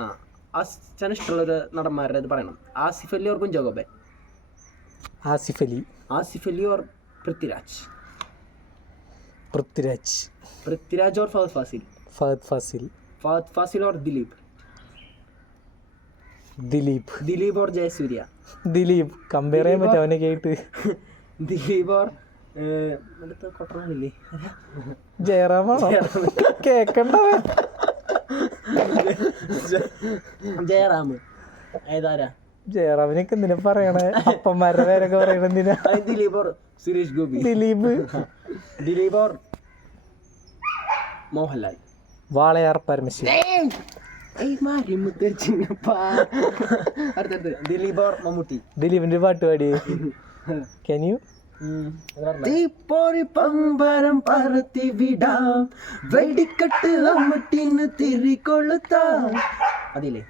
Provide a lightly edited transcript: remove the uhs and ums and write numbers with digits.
ആ അച്ഛന് ഇഷ്ടമുള്ളൊരു നടന്മാരുടെ ഇത് പറയണം. Asif Ali or Kunchacko Boban? Asif Ali. Asif Ali or Prithviraj? Prithviraj. Prithviraj or Fahadh Faasil? Fahadh Faasil. Fahadh Faasil or Dileep? Dileep. Dileep or Jayasurya? Dileep. Compare ചെയ്യാൻ പറ്റും അവനെ കേട്ട്. ദിലീപ് ഓർ കൊട്ടനാളില്ലേ ജയറാമാണോ? കേക്കണ്ടവൻ. ജയറാം. ഏതാരാ? ജയറാമിനൊക്കെ എന്തിനാ പറയണേ? അപ്പന്മാരുടെ പേരൊക്കെ പറയണ എന്തിനാ? Dileep or Suresh Gopi? Dileep. Dileep or Mohanlal? Walayar Paramasivan. Dileep or Mammootty? ദിലീപിന്റെ പാട്ട് പാടിയേ. Can you? പമ്പരം പറത്തി വിടാം, വെടിക്കെട്ട് അമ്മട്ടിന് തിരികൊളുത്താം. അതില്ലേ?